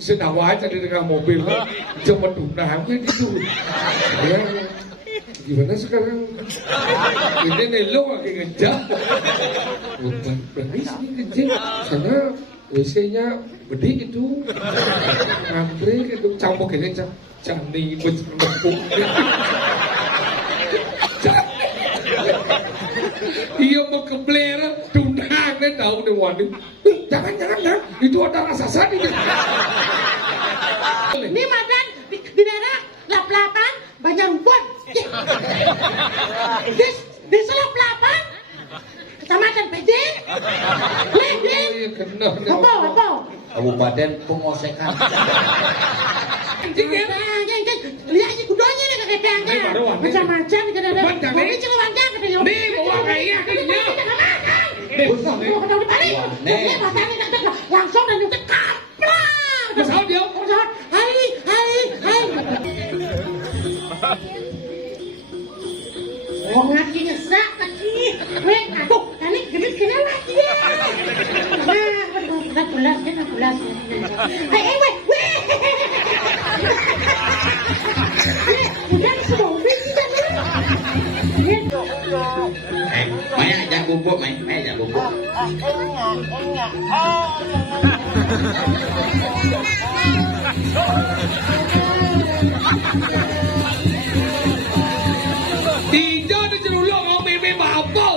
senawa aja di tengah mobil cuma tunang gitu ya gimana sekarang ini Nelo lagi ngejar berani sih ngejar sana WC-nya gede gitu ngantri gitu campur gini cani berempuk iya mau keblera tunang deh tahu deh wani jangan itu ada raksasa nih ini madan di daerah lap-lapan banyak buat di selap-lapan kecamatan Pejing apa Kabupaten Pengosekan lihat si kudonya nih kakek peangnya macam-macam di daerah ini celawangnya katanya nih bawa kayak ini langsung dan itu kaplang kesal dia hai oh ngaji ngesak kaki weh aduh ini gemit kena lagi ya nah bulas hai weh udah semua sih kan Maya jangan bubuk, Maya jangan bubuk. Tidak ada cerulong orang bebe apa?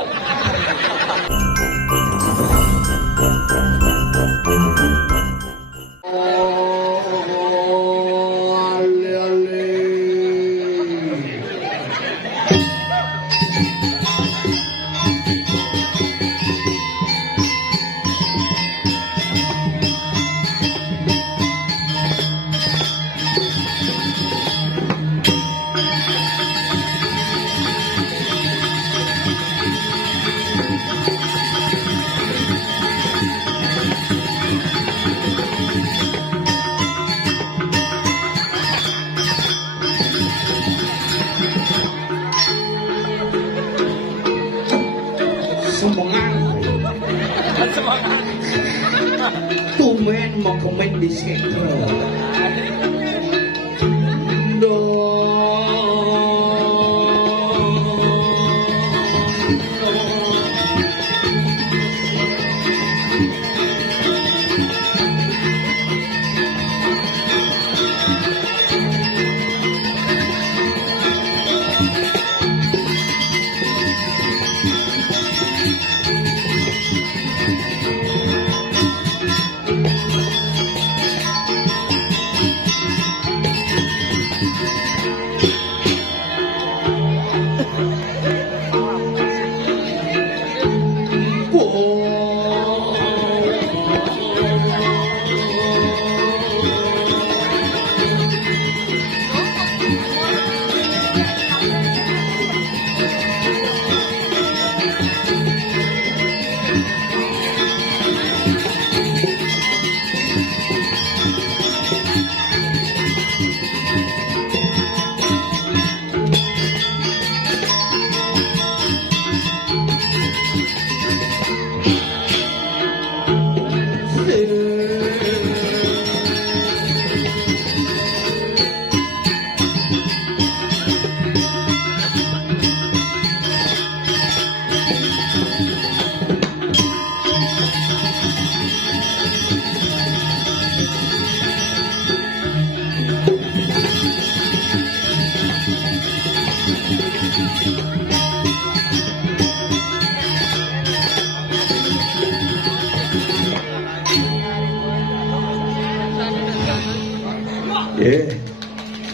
Tumen mau kemen di sektor.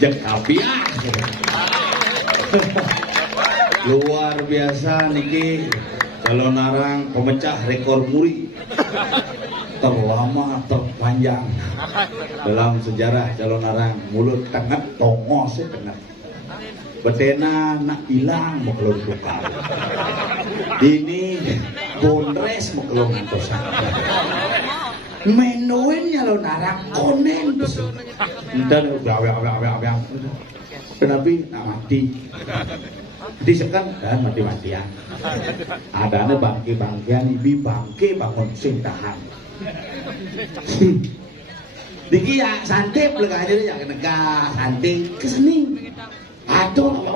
Jeng kapiah. Luar biasa niki calon narang pemecah rekor muri terlama terpanjang dalam sejarah calon narang. Mulut tengah tongos tengah betena nak hilang mau keluar tukar ini bondres mau keluar ngantosan menuin calon narang konen dan udah kenapa nak mati disekan dan mati-matian adanya bangke-bangkean ibi bangke bangun sing tahan Diki ya santip lah aja ya negah santip kesini. Aduh,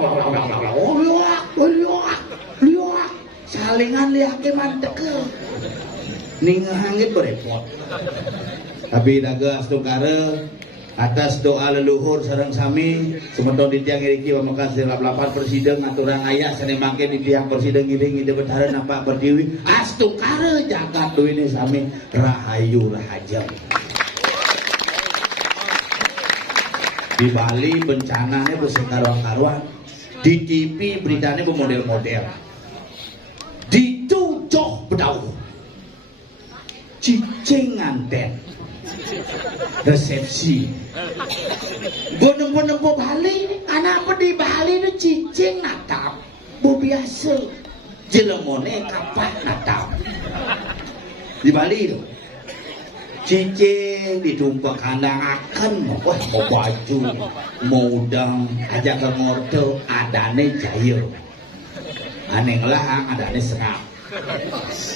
liok, salingan liake mantep ke. Ning hangit berepot. Tapi daga astungkara atas doa leluhur sareng sami semeton di tiang iriki pamekasan sirap 8 presiden aturan ayah sane mangke di tiang presiden giling ide betara nampak berdiwi astungkara jagat duwine sami rahayu rahajam. Di Bali bencananya bersekaruan-karuan, di TV beritanya bermodel-model, di Cucok bedau, cicing nganten, resepsi, bener-bener Bali, kenapa di Bali itu cicing natap, biasa, jelemone kapak natap, di Bali itu. Cicing ditumpah kandang akan wah mau baju mau udang aja ke ngorto adane jaya aneh ngelang adane serap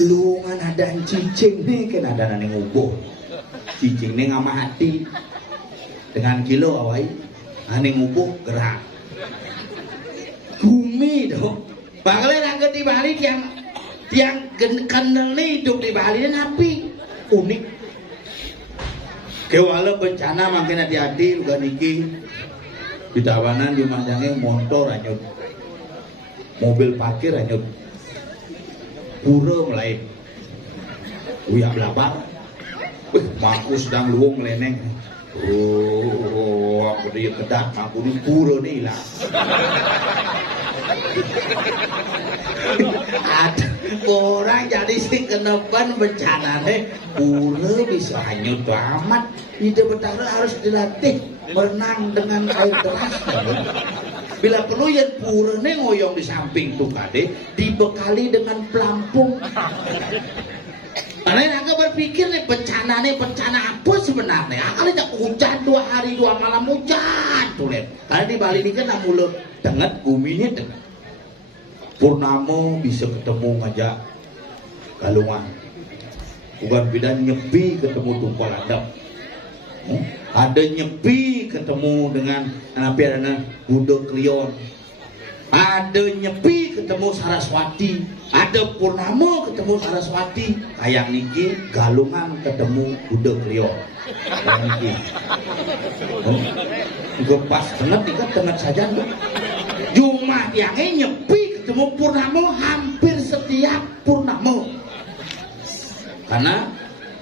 luangan adaan cicing nih kan adane ngubuh cicing nih ngama hati dengan kilo awai aneh ngubuh gerak bumi dong bakalan angkat di Bali tiang kendel nih hidup di Bali napi unik. Kewala bencana makin hati-hati uga niki di tawanan di manjange motor anyut mobil parkir anyut pura mulai uyak belabak maku sedang luung meleneng aku dia kedak aku di pura nih lah ada orang jadi sih kenepan bencana nih pura bisa hanyut amat ide betara harus dilatih berenang dengan air deras bila perlu ya pura nih ngoyong di samping tuh kade dibekali dengan pelampung karena aku berpikir nih bencana apa sebenarnya kalau tidak hujan 2 hari 2 malam hujan tuh lihat karena di Bali ini kan mulut denget buminya denget purnama bisa ketemu ngajak galungan bukan beda nyepi ketemu tungkol adab ada nyepi ketemu dengan apa ada Buddha Klion ada nyepi ketemu Saraswati ada purnama ketemu Saraswati kayak niki galungan ketemu Buddha Klion kayak niki gue pas banget ikat dengan saja Jumat yang nyepi ketemu purnama hampir setiap purnama karena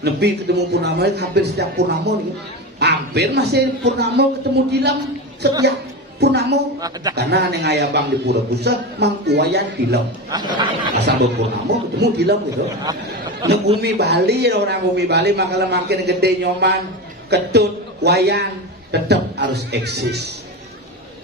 nepi ketemu purnama hampir setiap purnama nih hampir masih purnama ketemu dilam setiap purnama karena aneh ngayabang di pura pusat mangkuayan dilam asal purnama ketemu dilam gitu di bumi Bali orang bumi Bali makalah makin gede nyoman ketut wayan tetap harus eksis.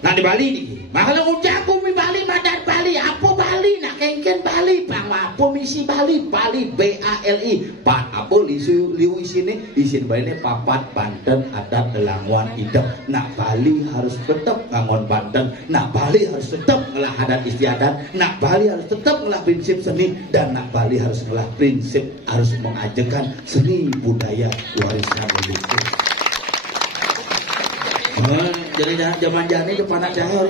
Nah di Bali nih, makanya udah bumi Bali, madar Bali, apa Bali, nak kengken Bali, bang apa misi Bali, Bali BALI, pak apa liu isini, isin Bali ini papat Banten adat delangwan idep. Nak Bali harus tetap ngangon Banten, nak Bali harus tetap ngelah adat istiadat, nak Bali harus tetap ngelah prinsip seni, dan nak Bali harus ngelah prinsip harus mengajarkan seni budaya warisan leluhur. Jadi zaman jani itu panas jangan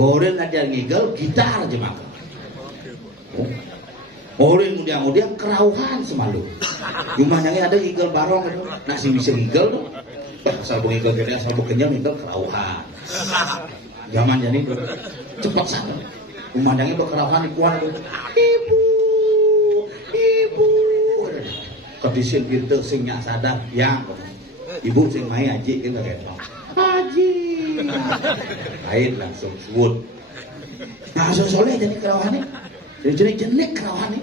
orang ngajar ngigel gitar aja makan orang kemudian kerauhan semalu cuma yang ada ngigel barong itu nasi bisa ngigel tuh asal ngigel gede asal kenyal ngigel kerauhan zaman jani itu cepat sana umandangnya berkerauhan di kuan ibu kondisi gitu sing nyak sadar ya ibu sing main aji kita kayak haji kait langsung sebut nah soleh jadi kerawannya jadi jenik kerawannya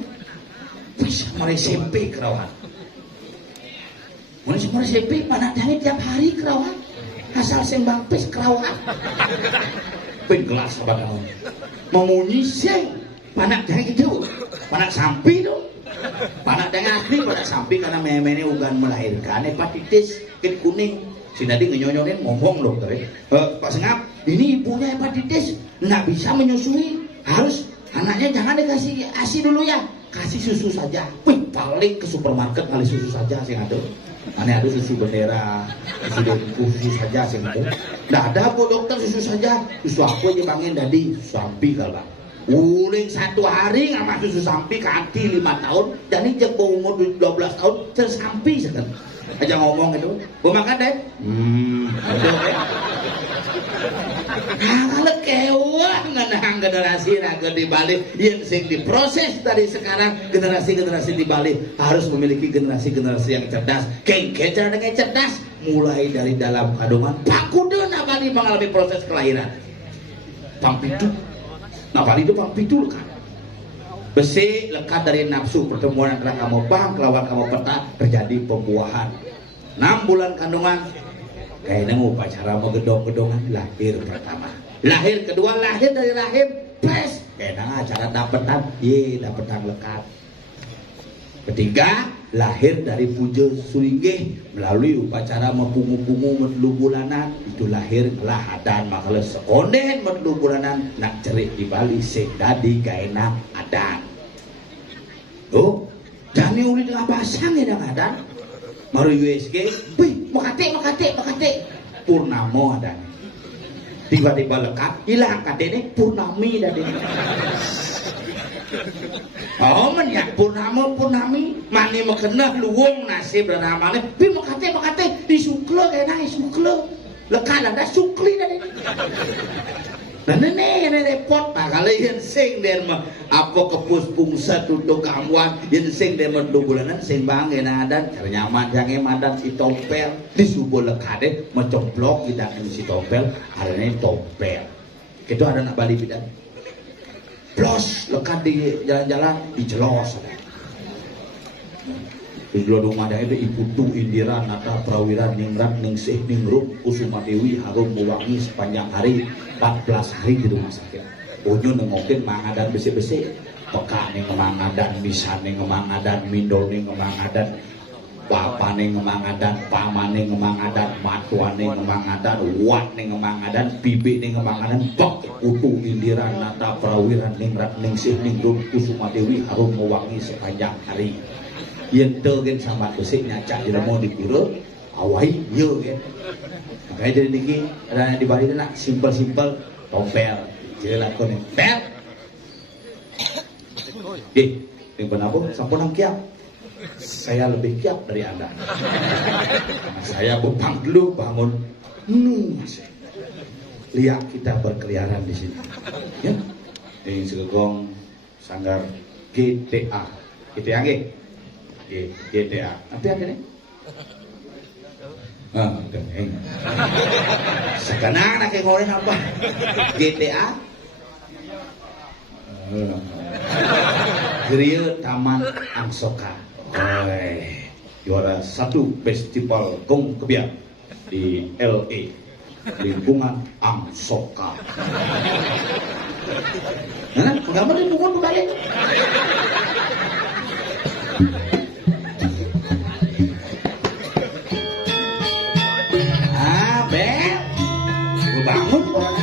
bisa mari SMP kerawan mari SMP mana jangan tiap hari kerawan asal sembang pes kerawan penggelas apa kamu memunyi seng panak jangan gitu panak sampi dong panak jangan asli panak sampi karena meme ugan melahirkan hepatitis kuning si Nadi ngenyonyonin ngomong dokter Pak Sengap ini ibunya hepatitis nggak bisa menyusui harus anaknya jangan dikasih ASI dulu ya kasih susu saja wih paling ke supermarket ngali susu saja sing ada. Ane ada susu bendera, susu dengku, susu saja sing ada. Nggak ada bu dokter susu saja. Susu aku aja bangin tadi, susu sapi kalau bang. Uling 1 hari sama susu sapi kanti 5 tahun. Jadi jek umur 12 tahun tersampi sekarang. Aja ngomong itu, gue makan deh. Kalau kewah ngenang generasi raga di Bali yang sing diproses dari sekarang generasi-generasi di Bali harus memiliki generasi-generasi yang cerdas. Cara dengan cerdas mulai dari dalam kandungan. Pak Kudu Bali mengalami proses kelahiran. Pampitu, Bali itu pampitu kan. Besi lekat dari nafsu pertemuan antara kamu bang lawan kamu peta terjadi pembuahan 6 bulan kandungan kayaknya mau upacara mau gedong-gedongan lahir pertama lahir kedua lahir dari rahim pes kayaknya acara dapetan dapetan lekat ketiga lahir dari puja suringgih melalui upacara mepungu-pungu medlu bulanan itu lahir lahadan makanya sekonden medlu bulanan nak cerik di Bali sing dadi gaena adan tuh jani uli dengan pasang ya dengan adan maru USG wih makate purnamo adan tiba-tiba lekat hilang katene purnami dadi oh menyak purnami mani mekenah luwung nasib beramane pi makate disukle kena isukle lekat ada sukli dadi dan ini repot pak kalau yang sing dan apa kepus pungsa tutup kamuan yang sing dan mendua bulanan sing bang yang ada cara nyaman jangan madan si tompel di subuh lekade mencomplok kita si tompel adanya tompel itu ada nak Bali bidan plus lekat di jalan-jalan dicelos di rumah ada ibu tu Indira Nata Prawira Ningrat Ningsih Ningrum Kusuma Dewi Harum Mewangi sepanjang hari 14 hari di rumah sakit. Unyu nengokin mangadan besi-besi peka ning mangadan bisa ning mangadan mindol ning mangadan papa ning mangadan pamane mangadan matuane mangadan wat ning mangadan bibi ning mangadan pek utu Indira Nata Prawira Ningrat Ningsih Ningrum Kusuma Dewi Harum Mewangi sepanjang hari. Yang tergen sama besi nyacak di mau dipiro awai yo kan makanya dari niki ada di Bali nak simpel tompel jadi lakon pel yang benar sampun kiap saya lebih kiap dari anda saya bupang dulu bangun lihat kita berkeliaran di sini ya ini segegong sanggar GTA GTA. Nanti ada nih. Geng. Sekarang nak ngoreng apa? GTA. Geria Taman Angsoka. Juara 1 festival gong kebiak di LA. Lingkungan Angsoka. Nah, gambar lingkungan kembali. Bangun orang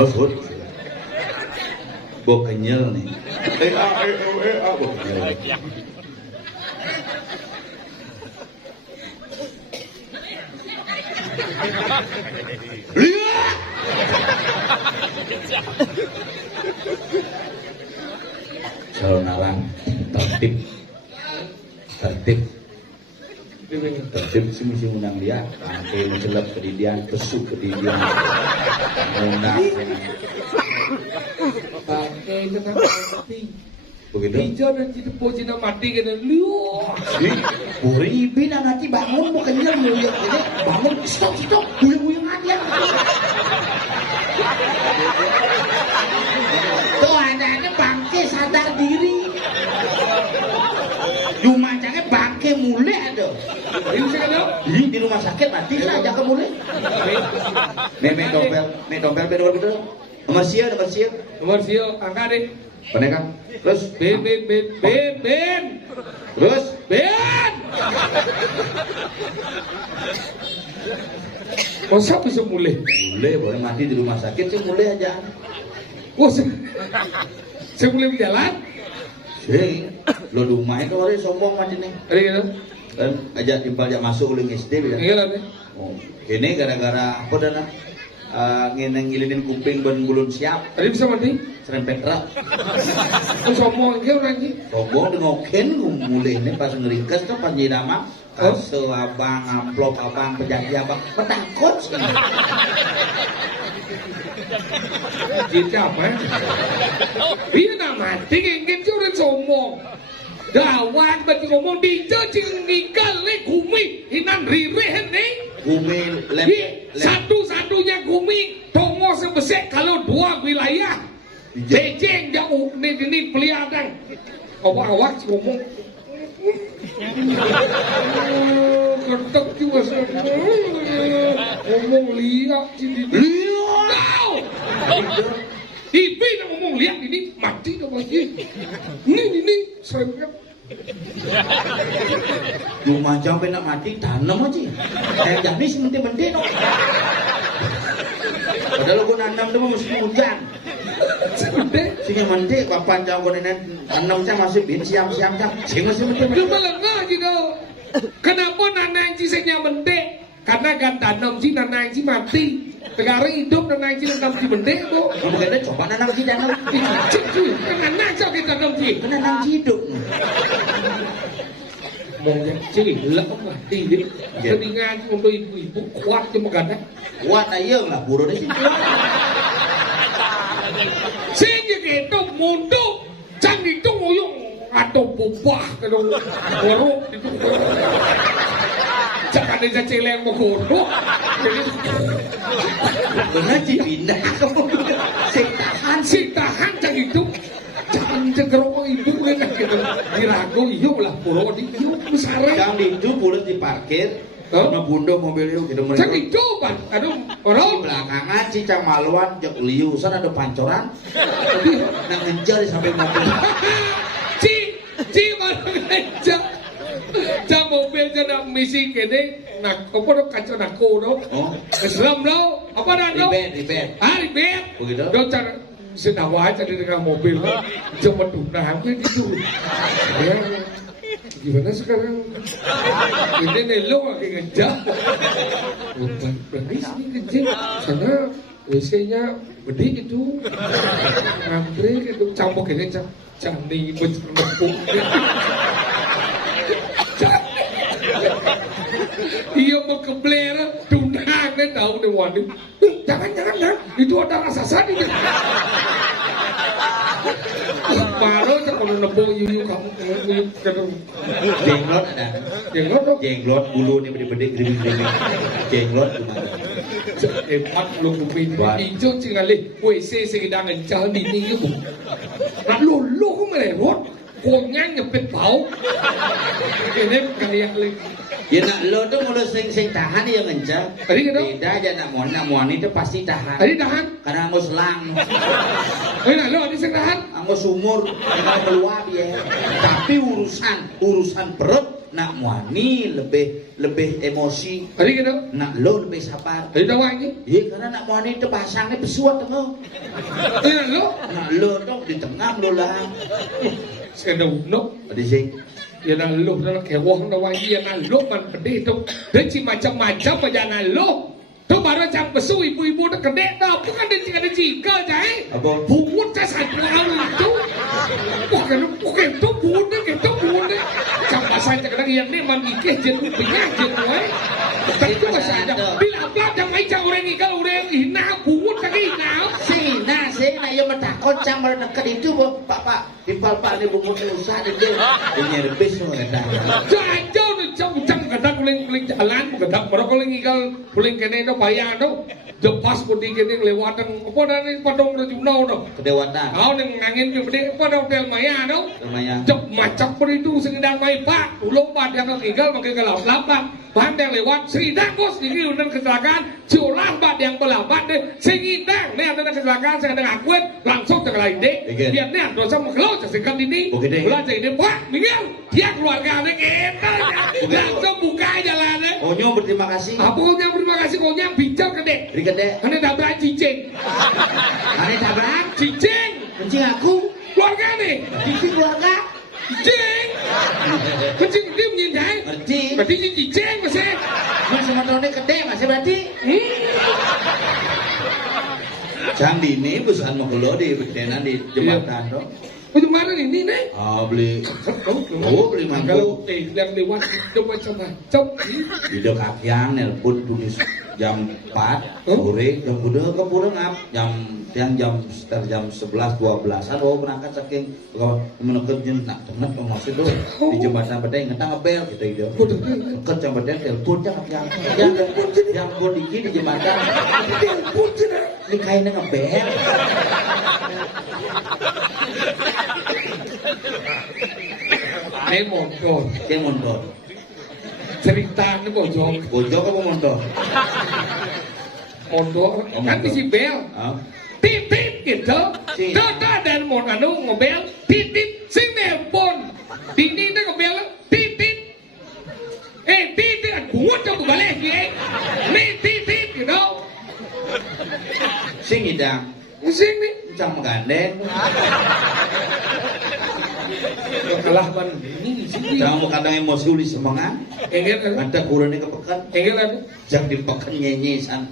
Oh, bok kenyal nih. Bok kenyal. Lihat. Calon narang tertib, tertib sih mesti undang dia, pakai mencelap kedidian, pesuk kedidian, undang. Pakai kena mati. Begitu. Hijau dan cita pocina mati kena liu. Ibi na nanti bangun mo kanya nguyang ini bangun stop buyang aja. Tuh anak-anak bangke sadar diri. Jumacangnya bangke mulai ada. Ini sekarang. Di rumah sakit mati saja ke mulai. Nek dompel betul. Nomor siap. Nomor sio angka deh. Peneka. Terus Ben. terus Ben. Masa bisa mulai? mulai boleh mati di rumah sakit sih mulai aja. Wah, saya mulai berjalan. Sih, lo di rumah itu orang sombong macam ni. Ada gitu? Kan ajak timpal ajak masuk oleh SD bilang. Iya lah deh. Oh, ini gara-gara apa dah nak? Ngilinin kuping ben bulun siap, Tadi bisa mati? serempet rak. Oh, sombong dia orang ini. Sombong dengokin mulai ini pas ngeringkes tuh pas jadi nama. Kaso abang, amplop abang, penjagi abang, petakut sih. Kita apa? Dia nak mati ingin orang sombong. Gawat bagi ngomong di cacing nikal le kumi hinan rireh ni. Bumi lem. Satu-satunya kumi tongo sebesar kalau dua wilayah. Jejeng jauh ni peliadang. Awak ngomong. Ketek juga ngomong lihat sini. Lihat. Ibi nak ngomong lihat ini mati dah lagi. Ini saya Rumah sampai nak mati tanam aja. Kayak janis menti-menti no. Padahal aku nanam tu mesti hujan. Sehingga menti kapan jauh kau nenek tanam saya masih bin siam-siam jam. Sehingga masih menti. Dia melengah gitu. Kenapa nanang cisanya menti? Karena kan tanam si nanang si mati. Sekarang hidup nanang si nanam si menti tu. Kamu kena coba nanam si tanam. Nanang siapa kita tanam si? Nanam si hidup. Mungkin sih lek mati dia. Keningan untuk ibu-ibu kuat cuma kan. Kuat aja lah buru ni. Sehingga kita mundur, jangan itu ngoyong atau bobah kalau gorok itu. Jangan ada celeng menggorok. Mengaji pindah. Tahan jangan itu. Jangan cegerok ibu enak gitu. Diragu iyo lah puro di iyo besar. Jangan itu boleh diparkir. Karena bunda mobil itu kita mereka. Jangan itu pan. Aduh orang Belakangan Cicang Maluan jek liusan ada pancoran. Nak ngejar sampai mobil. Ci malah ngejar. Jam mobil jangan misi kene nak apa dok kacau nako dok. Oh, Islam dok. Apa dah dok? ribet. Ribet. Begitu. Dok cara senawa aja di tengah mobil. Cuma duduk hampir itu. Ya. Gimana sekarang? Ini nelo lagi ngejar. Berarti sini ngejar. Sana WC-nya gede itu. Antre itu campur ini candi berempuk. Iya mau keblera tunang deh tahu deh waduh. Jangan itu ada raksasa di. Baru cakap nebo yuyu kamu kadang Jenglot ada. jenglot dong. Jenglot bulu ni bede-bede gerimis-gerimis. Jenglot gimana? Hebat lu kuping hijau cingale WC sedang ngecal dinding itu. Nah lu kok melewat? Konya nyepit bau. Ini kayak lagi. Ya nak lo tu mula sing tahan dia ngencang. Tadi kita. Beda aja nak muan itu pasti tahan. Tadi tahan. Karena angus selang. Nah lo ada sing tahan. Angus sumur kalau keluar dia. Tapi urusan perut nak muani lebih emosi. Tadi kita. Nak lo lebih sabar. Tadi tahu ini. Iya karena nak muani itu pasangnya pesuat tu. Nah lo. Nak lo tu di tengah lo lah. Sekedar no. Ada sih. Ya nak lo nak kewang nak wangi ya nak lo man pedih tu. Dia macam-macam aja nak lo. Tu baru macam pesu ibu-ibu tu kedek dah. Bukan dia ada jika jai. Apa? Pungut saya satu orang itu. Bukan tu pungut itu pungut. Macam saya cakap lagi yang ni mamikeh jenuh penyakit tu. Tentu saja. Bila pelat yang macam orang ni kalau orang hina pungut lagi hina. Saya nak yang mentakut cang baru dekat itu pak Pak ni bungut usah dia punya lebih semua dah. Jauh jauh kadang kuling jalan kadang baru kuling ikal kuling kene itu bayar tu. Jepas putih kene lewatan apa dah ni padong tu jumlah tu. Kedewatan. Kau ni ngangin tu putih apa dah hotel maya tu. Maya. Jep macam peritu sedang mai pak. Ulung pak yang ikal pakai gelap lapak. Pandang lewat Sridang bos ini udah kecelakaan. Curah bat yang belabat deh. Sengidang ni ada kecelakaan saya dengan akuin langsung ke lain deh. Biar ni ada sama keluar sesekat ini. Belajar ini pak Miguel dia keluarga ni kita langsung buka jalan deh. Konyo berterima kasih. Apa konyo berterima kasih konyo bijak kedek. Kedek. Ane tabrak cicing. Ane tabrak cicing. Kencing aku. Keluarga ni. Cicing keluarga. Cicing. Kencing dia menyintai. Berarti cicing masih. Masih motornya kedek masih berarti. Cang di ini perusahaan mau keluar di perkenan di jembatan tu. Kemarin ini nih. Beli. Beli mangkuk. Kalau yang lewat itu macam-macam. Video kakyang nelpon tulis jam 4 sore jam kedua ke pulang jam 11-12an berangkat saking menekut jen nak temen masih tu di jembatan bedai ngetang ngebel kita itu ke jembatan telepon jangan yang kondisi di jembatan telepon jen ini kayaknya ngebel Mondor cerita ni bojong apa mondor kan isi bel titit gitu dada dan mau ngobel titit sing nelpon dini dia ngobel titit titit kuat aku balik ni titit gitu sing idang sing ni cang menggandeng kalah ban ini sini jangan kadang emosi uli semangat ada kurangnya kepekan jangan dipekan nyenyisan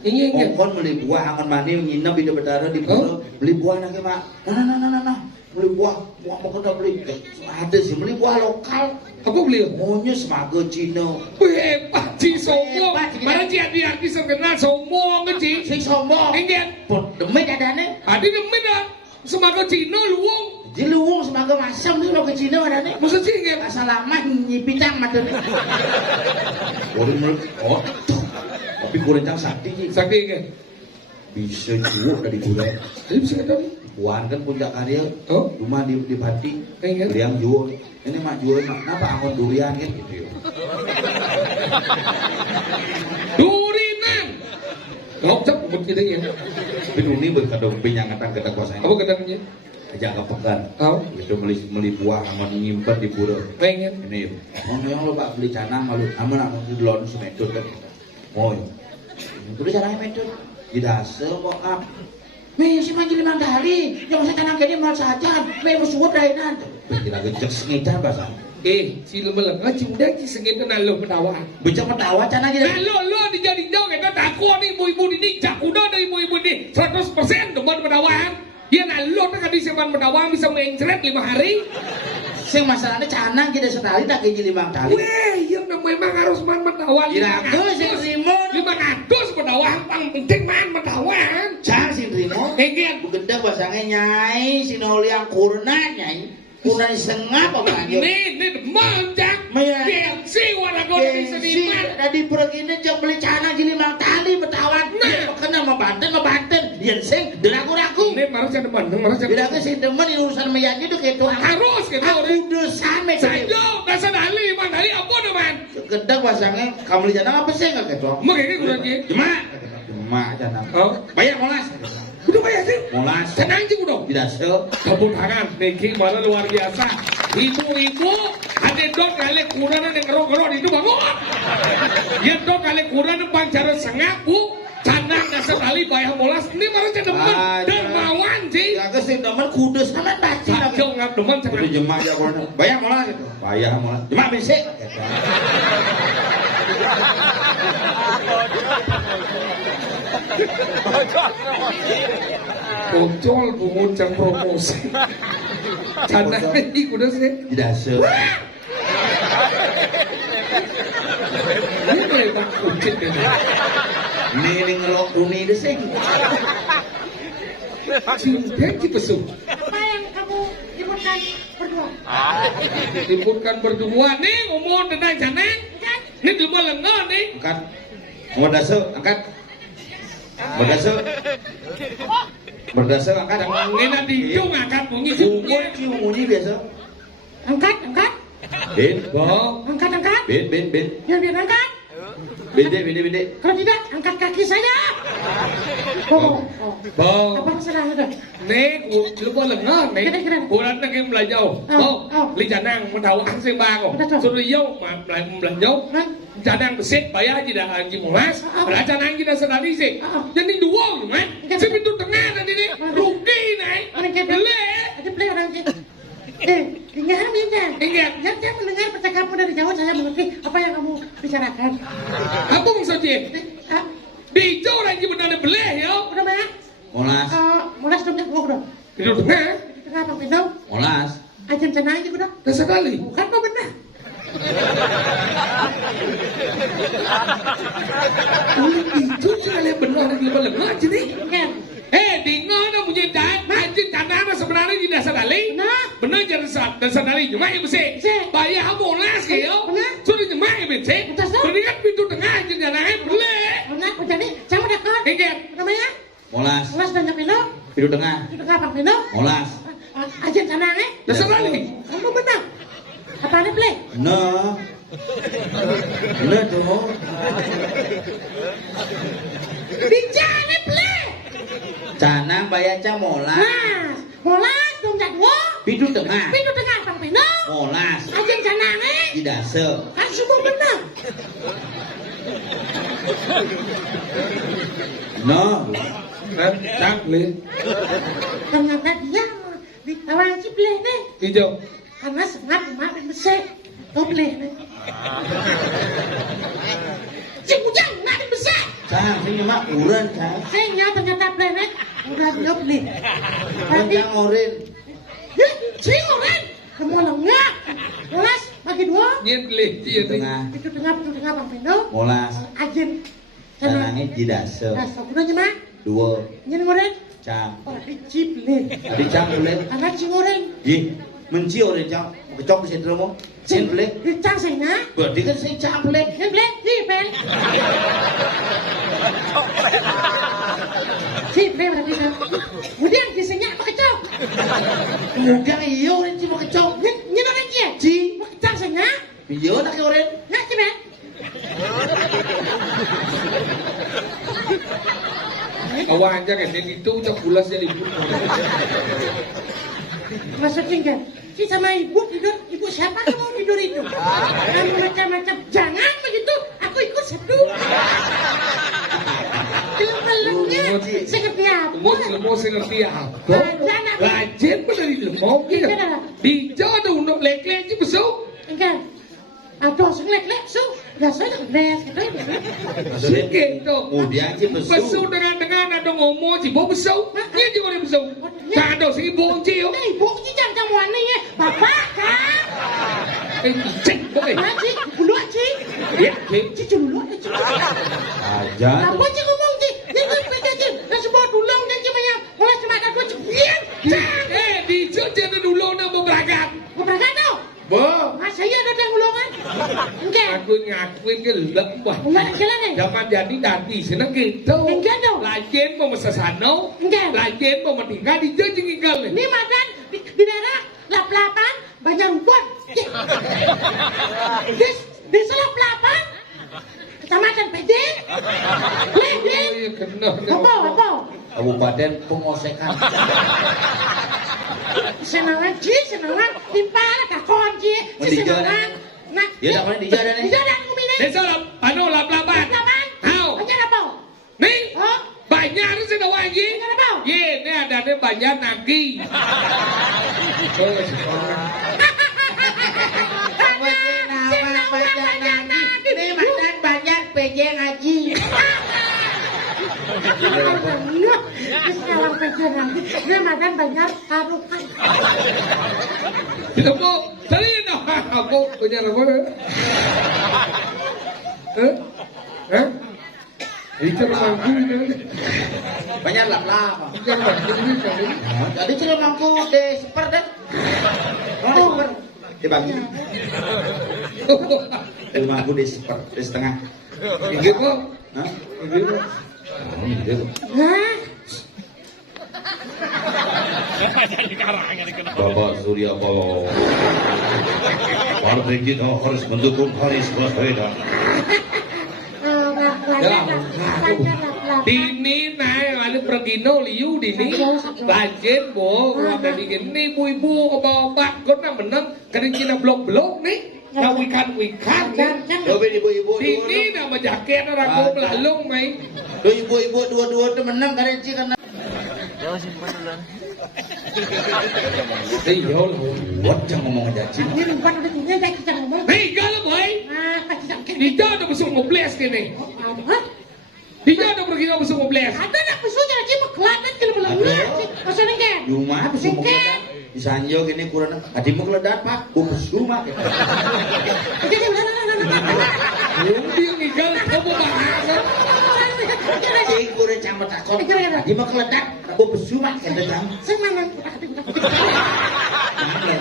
kon beli buah angan mani nginep di bedara di pulau beli buah nanti mak nah beli buah mau kena beli ada sih beli buah lokal aku beli maunya semaga Cina hebat si sombong mana dia bisa kenal sombong kecil si sombong ingin demi dadane ada demi dah semaga Cina luwung di luwung semaga masam tu ke Cina dadane maksud sih ingin asal lama nyipitang mata ni tapi kurencang sakti ingin bisa jual dari gulai jadi bisa kata ni Wan kan puncak karya rumah di Pati yang jual ini mak jual kenapa angon durian kan gitu durian kau cak buat kita ya ini berkadang penyangatan kita kuasanya apa katanya aja kepekan itu beli buah aman nyimpen di pura pengen ini yang lo pak beli canang malu aman akan di lon semedot kan beli canang medot di dasar kok si manjil 5 kali, yang saya kanang kini mal saja, bersuap dainan. Kita gejek sengitan pasal. Si lemelang aja udah si sengitan lo ketawa. Bicara ketawa cana aja. Lo dijadi jauh kita takut nih ibu-ibu ini jakudo dari ibu-ibu ini 100% depan pedawaan. Ya lo tak di sepan pedawaan bisa mengencret 5 hari. Sing masalahnya canang kita sekali tak gaji 5 kali. Yang memang harus man pedawaan. Aku sing Rimon 500 pedawaan paling penting man pedawaan. Cang sing Rimon. Gede pasangnya nyai sinoli yang kurna nyai. Punai sengap apa aja? Ini demam jak. Maya. Gengsi warna kau di seniman. Tadi perut ini jam beli cana jadi mang tali betawan. Dia kena membanten. Dia sing deraku-raku. Ini marah saya demen, marah saya. Bila ke sing demen urusan mayatnya itu gitu. Harus gitu. Aku dosa me. Saja, dasar dali, man dali apa teman? Kedang pasangnya kamu lihat apa sih nggak gitu? Makanya kurang je. Jemak jangan. Oh, Bayar molas. udah banyak sih. Molas. Tenang sih udah. Tidak sel. Tepuk tangan, Niki mana luar biasa. Ibu-ibu, ada dok kali kurang yang ngerok-ngerok itu bangun. Ya dok kali kurang pancara sengak bu. Canang dasar kali bayar molas. Ini baru saya demen. Dermawan sih. Ya ke sing demen kudus sama baci. Jauh ngap demen Udah sangat. jemak ya kono. Bayar molas gitu. Bayar molas. Jemak bisik. Bocol penguncang promosi. Canang ini kuda sih. Tidak sel. Ini memang kucing ini. Ini ngelok dunia itu sih. Cinta cipesu. Apa yang kamu ributkan berdua? Ributkan berdua nih ngomong tentang canang. Kan? Ini cuma lengan nih. Angkat. Mau dasar angkat. Berdasar. Berdasar angkat. Ini nanti hidung angkat bunyi Umur ciumnya. cium bunyi biasa. Angkat. Bin. Boh. Angkat. Bin. Biar angkat. Bede. Kalau tidak, angkat kaki saya. Oh. Boh. Apa masalahnya dah? Nih, lu mau lengan nih. Kira-kira. Kurang lagi belanja. Oh, li canang mentau ang sing bago. Suruh yo belanja. Canang besit bayar aja dah anjing mulas. Belah canang kita sedari sih. Jadi dua lu kan. Si pintu tengah nanti nih. Rugi nih. Beli. Aja beli orang sih. Ingat. Jangan mendengar percakapan dari jauh, saya mengerti apa yang kamu bicarakan. Apa maksudnya? Di jauh lagi benar beli yo. Udah banyak? Molas. Molas dong, gua udah. Pintu tengah. Tengah Bang Pintu. Molas. Ajem sana aja udah. Dasar kali. Bukan kok benar. Itu sekali benar lagi lengan jadi. Kan? Di ngono punya dan anjing tanah sebenarnya di dasar kali. Benar dasar kali cuma yang bersih. Bayar molas yo. Sudah nyemak yang bersih. Berarti kan pintu tengah anjing jangan beli. Benar, jadi saya udah kan. Ingat. Namanya? Molas. Molas dan Pintu. Pintu tengah. Pintu tengah Bang Pintu. Molas. Ajem sana Dasar kali. Kamu benar. Apa ada play? No. Tuh. Bicara play. Canang bayar molas. Molas dong jadwo. Pintu tengah. Pintu tengah Bang Pintu. Molas. Ajem sana Tidak sel. kan semua benar. No. Tak beli. Ternyata dia ditawar si play nih. Hijau. Karena sengat kemarin besar. Tuh play nih. Si bujang nanti besar. Cang, ini mah uran, Cang. Saya ternyata play nih. Udah dia beli. Panjang orin. Si orang. Semua lengah. Molas bagi dua. Nyen beli. Iya nih. Tengah. Pintu tengah Bang Pintu. Molas. Ajem. Canangnya tidak sel. Nah, udah nyemak. Dua. Nyen ngoreng. Cang. Oh, dicip leh. Tadi Cang boleh. Anak si ngoreng. Ih, menci orin, Cang. Kecok di situ mo. Sin boleh. Dicang saya na. Berarti kan saya Cang boleh. Nyen boleh. Si pen. Si pen berarti na. Kemudian kisahnya apa kecok? Mudah iya orin cuma kecok. Nyen orang kia. Ci. Dicang saya na. Iya nak orin. Nah, si pen. Bawa aja kan itu udah bulas jadi ibu. Maksudnya kan, si sama ibu tidur, ibu siapa kamu tidur itu? Kamu macam-macam, jangan begitu, aku ikut satu. Filmnya seperti apa? Lemau seperti apa? Rajin pada di lemau gitu. Di jauh ada untuk lek-lek itu besok. Enggak, ada selek-lek su, biasanya beres gitu. Sikit tu. Kemudian sih Besok dengan ada ngomong si bau besok. Dia juga ada besok. Tak ada segi bonci. Ibu si jangan wani ya, bapak kan? Cek boleh. Nanti dulu sih. Ya, Si dulu aja. Aja. Apa sih ngomong sih? Ini kan beda sih. Dan sebuah dulang dan cuma yang oleh cuma ada dua cepian. di jauh jangan dulu nak beragam. ngakuin ke lembah. Enggak jalan nih. Zaman jadi dadi seneng gitu. Enggak dong. Lajen mau mesesano. Enggak. Lajen mau menikah di jajing igal nih. Ini makan di daerah lap-lapan banyak rumput. Di selap-lapan kecamatan Pejing. Pejing. Iya kena. Apa? Kabupaten Pengosekan. Senangan timpal kakon senangan. Nah, Ya dah mana dijada nih. Dijada kumine. Desa lap-lapan. Lap-lapan. Tahu. Banyak apa? Nih. Oh, Banyak itu sudah wajib. banyak apa? Ye, ini ada banyak nagi. Ini makan banyak PJ ngaji. Sekarang PJ ngaji. Ini makan banyak taruhan. Tidak mau. Tadi dah aku punya apa? Hah? Itu mangku ini. Banyak lap-lap. Itu mangku ini kali. Jadi cuma mangku di seper deh. Oh, di seper. Dibagi. Di mangku di seper, di setengah. Ini kok. Hah? Ini kok. Hah? Bapak Surya Paloh. Partai kita harus mendukung Anies Baswedan. Dini naik lalu pergino liu dini lanjut bo ada di gini ibu-ibu obat kau nak menang kadang cina blok nih na wikan Coba ibu-ibu dini nama jaket orang kau melalung mai ibu-ibu dua-dua itu menang karena cik karena iya lah buat jangan ngomong aja cik. Ini bukan udah punya saya kita ngomong. hei galau boy Ah, pasti sakit. Dija ada besok ngobles kini Hah? Dija ada pergi besok ngobles Ada nak pesunya lagi mau kelatan kalau belum lihat. Maksudnya kan? Cuma Apa sih kan? di Sanjo gini kurang tadi mau keledat pak cuma Jadi dia ngigal kamu bahasa cik kurang campur takut tadi mau keledat aku cuma kata jam Semana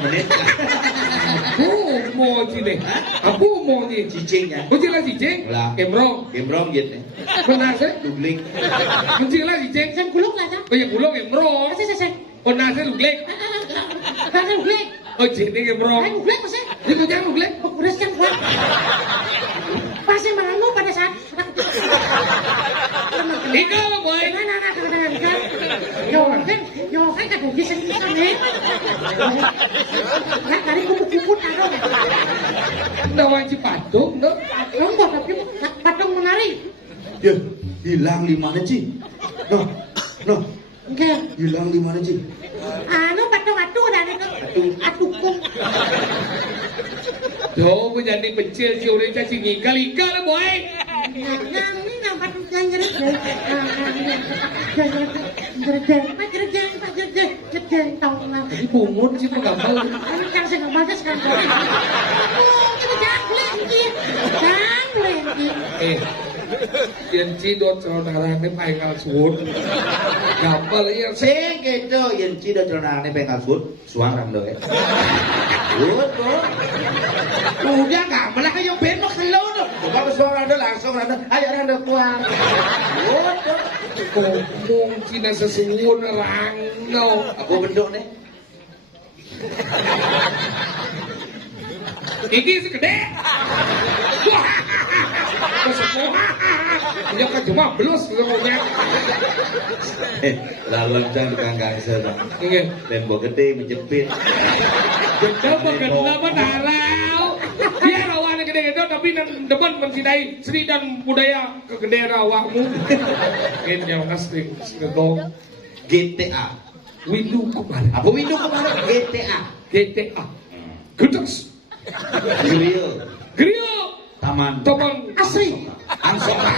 menit aku mau cine aku mau nih cicingnya kau jelas cicing Lah. kemrong gembrong gitu pernah sih dublik Mesti lah cicing Sen kuluk lah kan? Kaya pulang emrong Saya. pernah sih luglek Kan glek. oh cini emrong Kan glek masih. di kau jangan luglek Udah kan glek. Pasti mengamu pada saat ikaw boy Yo kan kata bisa nih. Nah, tadi kupu-kupu taruh. nawan si patung no Dong buat tapi patung menari. ya hilang di mana cik no Enggak. hilang di mana cik Anu patung atu dan itu atukung. yo kau jadi pencil si orang caci ngikal ikal boy Yang ini yang patung yang jerit. Jerejeng tong lah. ini pungut sih penggambar Ini kan saya nggak baca sekarang. Oh, kita jangan lagi. Yan cidot saudara ini pengal suun gampal iya sing gitu yang cida celana pengal sud suara dong ya betul udah nggak malah kayak ben mau kalau tuh kalau suara ada langsung ada ayo ada keluar betul ngomong cina sesuun orang no aku bentuk nih iki si gede ya kan cuma belus ngomongnya lalu jangan tukang gangster iya lembo gede menjepit gede mengenal menarau dia rawan gede-gede tapi depan mencintai seni dan budaya kegedean awakmu ini yang ngasih ngegong GTA windu kemarin apa window kemarin GTA GTA Gedes Grio taman Asri. Angsoka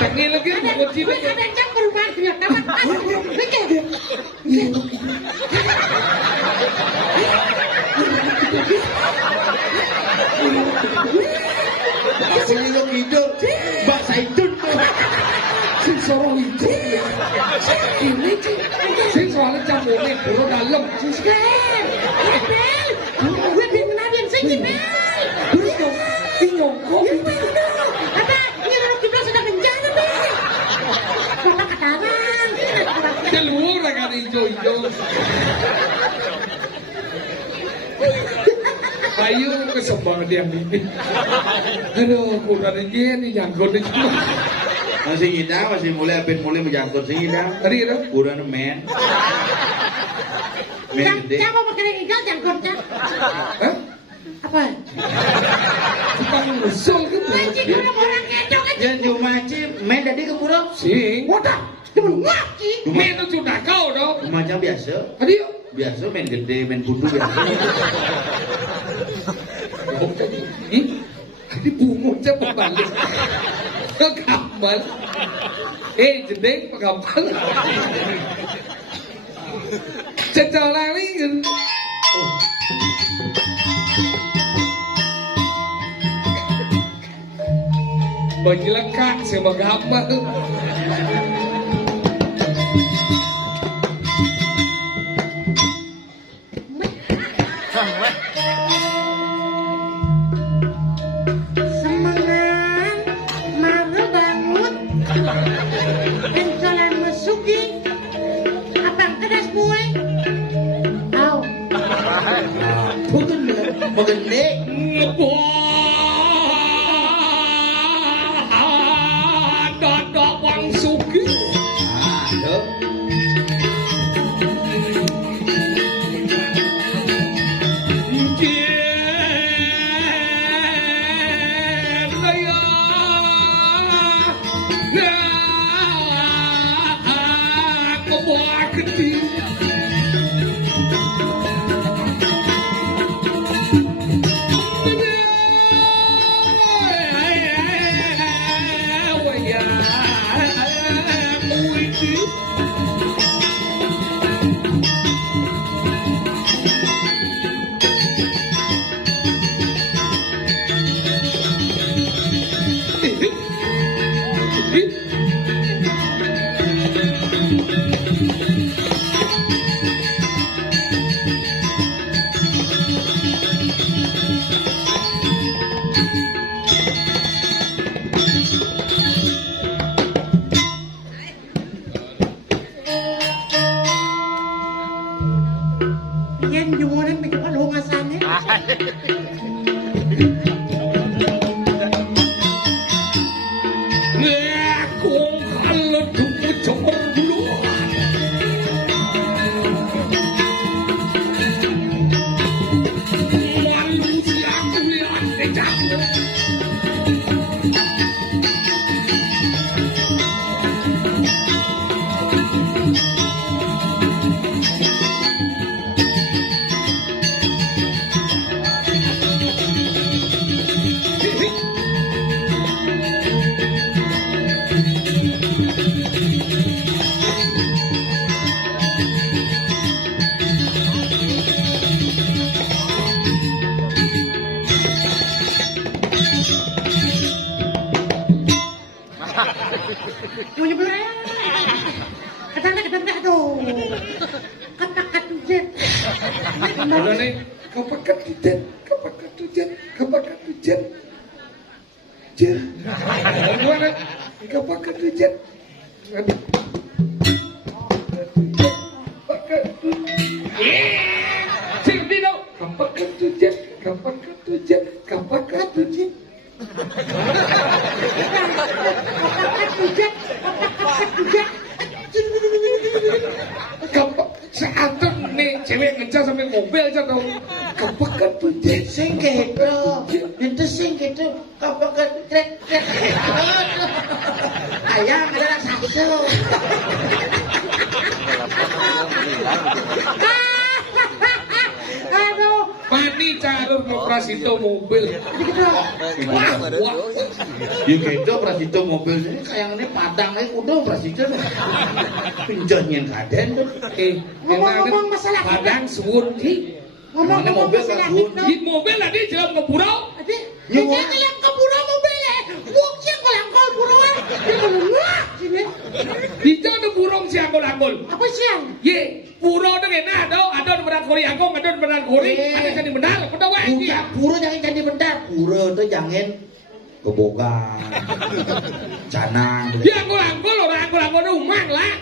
Tangi lagi kunci lagi Ada yang perumahan dia taman asri. Sinilong hidup Mbak Saidun sing soro hijau ini sing soalnya camune buru dalam Gue bin Nabi yang sing Bel. Luar kan hijau-hijau. Ayo kesempatan yang ini. Aduh, kurang ini jangkut itu. Masih ngidam, masih mulai menjangkut sih ngidam. Tadi itu? Kurang men. Men gede. Siapa pakai hijau jangkutnya? Hah? Apa? Tukang musul ke Anjing orang kecoh kan? Jangan cuma cip, men tadi ke burung. Sing. Wadah, dia belum ngaji. Men itu sudah kau dong. Macam biasa. Tadi yuk. Biasa main gede, main kudu biasa. Ih, tadi bungusnya berbalik. Ke kapal. Jedeng ke kapal. Cecol lari kan. Bagi lekak sama kapal. Semangat, maru bangun, pencolan mesuki, abang kedas buai. Au. Bukan gede. Dodok wang suki. Yan yung orang medyo palungasan eh. Kung kalau dulu coba dulu. Manusia kuliah jatuh. Punya belah. Kadang-kadang tuh. Kata-kata jet. Udah nih, kapakat tujen, kapakat tujen, kapakat tujen. Jen. Gimana? Kapakat tujen. Kapakat tujen. Sing di dong. Kapakat tujen, kapakat tujen, kapakat tujen. Kapak seantem nih cewek ngejar sampai mobil aja tau. Kapakat tujen. Sing gitu. Itu sing gitu. Kapan trek. Ayam adalah satu. Aduh. Mani calon operasi itu mobil. Wah. Ya gitu operasi itu mobil ini kayaknya padang aja udah operasi itu. Pinjahnya kaden tuh. Ngomong-ngomong masalah padang suwun di. Ngomong-ngomong mobil masalah kan, itu. Di mobil tadi jalan ke pulau. Adi, dia yang ke pura mobil ya. Mungkin kalau ke pura dia melengah sini. Di jalan burung siang kolangkol. Apa siang? Ye, pura dengan ada berat kori angkong, ada berat kori, ada jadi benar, udah wae. Udah, pura jangan jadi bentar. Pura tuh jangan kebogan, canang. Dia angkol orang rumah lah.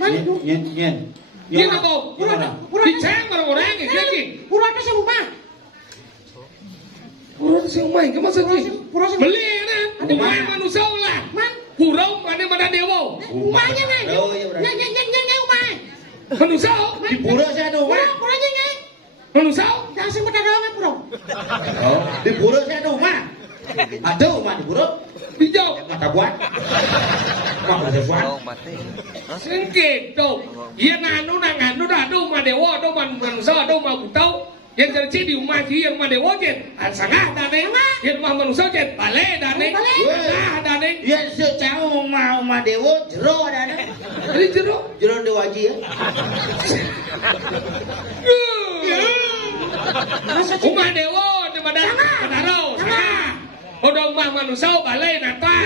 Nyen. Ini apa? Diceng barang orang ini lagi. Pura itu si rumah. Pura itu si rumah, ke maksud ni? Pura si Beli kan? Rumah manusia lah. Man. Pura mana dewa. Rumahnya nih. Oh iya berarti. Nyen rumah. Manusia. Di pura saya ada rumah. Puranya nyen. Manusia. Jangan sempat ada orang pura. Oh, di pura saya ada rumah. Ada rumah di pura. Dijauh. Maka buat. Wah, ada buat. Sengkit tu. Ia nanu dah ada rumah dewa, ada manusia, ada rumah butau. Yang tercih di rumah dia rumah dewa je. Sangat dah ni. Yang rumah manusia je. Balai dah ni. Sangat dah ni. Ya secara rumah dewa jero ada. Jadi jeruk. Jero dewa haji ya. Rumah dewa daripada Penarau. Sangat. Ada rumah manusia balai nata.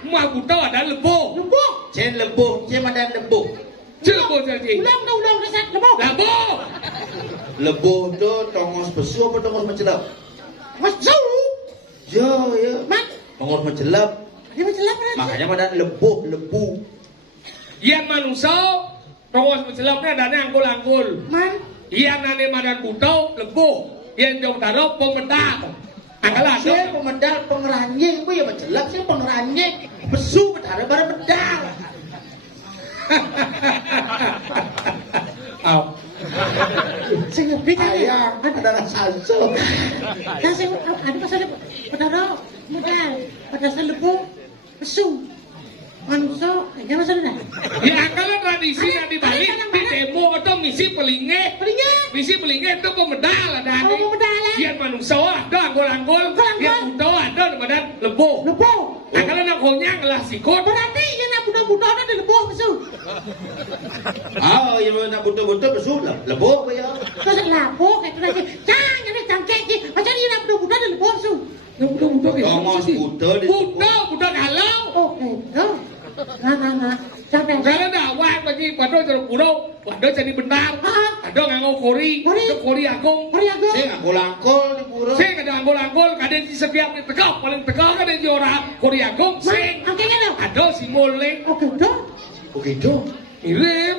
Rumah butau ada lebuh. Lebuh. Cen lebuh, cen madan lebuh. Lebuh tercih. Ulang dasar lebuh. Lebuh. Lebuh tu tongos besu apa tongos mencelap? Mas jauh. Ya. Man. Tongos mencelap. Dia macam apa? Makanya madan lebu. Yang manusia tongos mencelapnya dan angkul-angkul. Man. Yang nane madan butau lebuh. Yang jauh taruh pemedal. Angkalah Saya pemedal pengeranying, bu ya mencelap saya pengeranying. Besu bedara barang bedal. Saya ngerti kan? Ayam adalah salso. Dan saya ada pasal pada modal, pada pasal lebuh, besu. Manusia, jangan masalah dah. Ya angkalah tradisi yang dibalik di demo atau misi pelingge. Misi pelingge itu pemedal ada Oh, pemedal, eh? Yang manusia ada anggol-anggol. Anggol-anggol. Yang butau ada badan lebuh. Lebuh. Angkalah nak konyang lah sikut. Berarti yang nak budak-budak ada lebuh besu. Ah, yang nak betul-betul besu lah. Lebuh apa ya? Kau nak lapor, kata nanti. Jangan ada cangkek je. Macam ni nak budak-budak ada lebuh besu. Budak-budak ya. Tongos buta di Budak halau. Okey, tu. Nah. Jangan. Kalau dah awak bagi pada jeruk buruk, pada jadi benar. Ada nganggo kori, itu kori agung. Saya ngangkul-angkul di pura. Saya kada anggol-anggol, kada di setiap ni tegak, paling tegak kada di orang kori agung. Saya Okey kan? ada simbol le, Okey, tu. Begitu. mirip.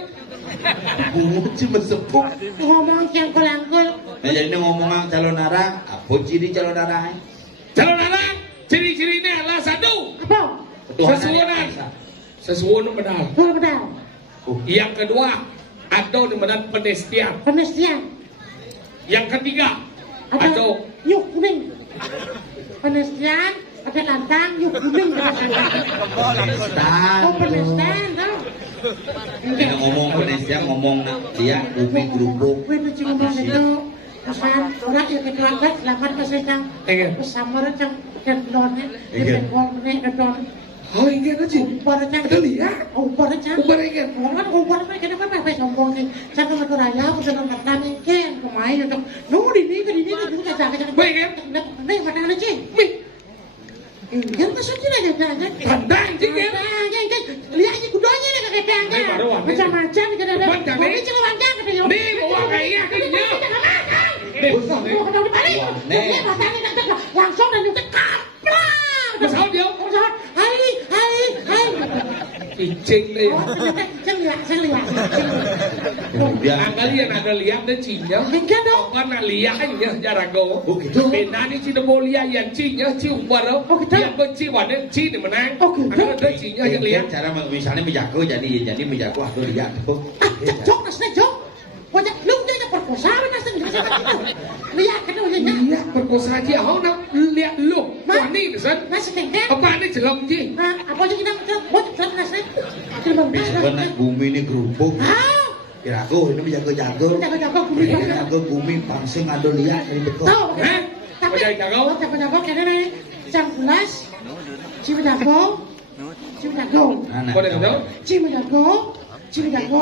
Bunga cuma sepuk. Ngomong yang kolangkul. Nah, jadi ini ngomongan calon arang. Apa ciri calon arang? Calon anak, ciri-cirinya adalah satu, Apa? sesuonan. Sesuonan benar. Betul betul. Yang kedua, ada di badan pedestrian. Penestian. Yang ketiga, ada yuk kuning. Penestian, ada lantang, yuk kuning. Oh, penestian, tau. Kita ngomong Indonesia ngomong nak dia bumi gerubuk. Wih, lucu ngomong itu. Pesan, orang yang kedua kan, selamat pasal cang. Pesamar cang, dan donnya. Dia bol, menek, don. oh ingat aja. Upar cang. Ada lihat. Upar cang. Upar ingat. Upar kenapa apa sombong ni? Cang sama tu raya, bukan orang kami kan, kemain untuk. Nunggu di ni, kita jaga. Baik kan? Nih, mana ada cing? Yang maksudnya lagi kan? Tandang cing ya. Lihat aja kudonya nih kakek kan. Macam-macam kita ada. Ini cuma wanjang kita yo. Nih bawa kayak gini. Mau ketemu di balik. Nih, matanya nanti langsung dan nanti kaplang. Masau dia. Hai. Cicing deh. Saya lihat. Kalian ada lihat dan cinya. Enggak dong. Apa nak lihat aja jarang go. Oh gitu. Benda ni cina boleh yang cinya cium baru. Yang benci wadah ci ni menang. Ada cinya yang lihat. Cara misalnya menjago jadi menjago atau lihat. Jok. Wajah lu dia perkosa nasib. Lihat kan wajahnya. Lihat perkosa aja. Kau nak lihat lu. Wani desan. Masih tengah. Apa ni jelam je. Apa aja kita jelas nasib. Sebenarnya bumi ini gerubuk. Kiraku ini menjago-jago. Menjago bumi pangsing ada lihat dari betul. Tahu kan? Tapi jago kena nih. Jam 11. Cimenjago. Kau dah tahu? Cimenjago. Jam 11.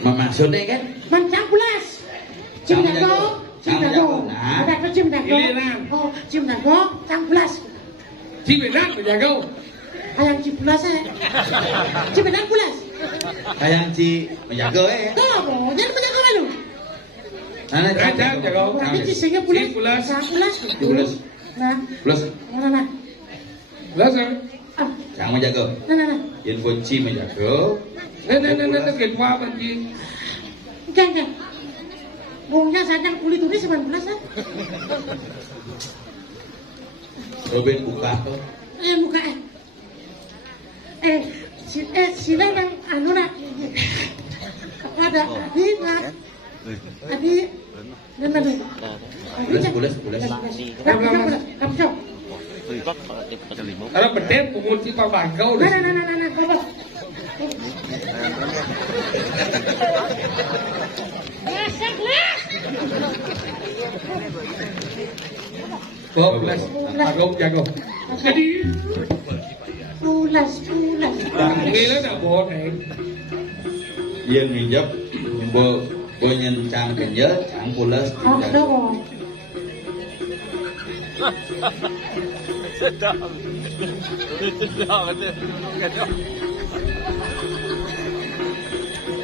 Maksudnya kan? Jam 11. Cimenjago. Ada apa Cimenjago? Oh, Cimenjago jam 11. Cimenan menjaga. Ayang Cipulas Cimenang pulas. Ayang menjaga Tahu, jangan menjaga lu. Raja jaga. Berarti Cisinga pulas. Pulas. Nah, Pulas. mana? Belas kan? Chàng menjaga. Nah. Yen kunci menjaga. Nah, kedua lagi. Jangan. Bongnya sadang kulit ini 19 kan? Robin buka tuh. Buka sila yang anu nak ada adi Pulas. kamu Karena beden pengunci pabagau. nah Pulas. Jago. Jadi pulas gila nak boleh. Yen minjap nyen chàng kenye chàng pulas. oh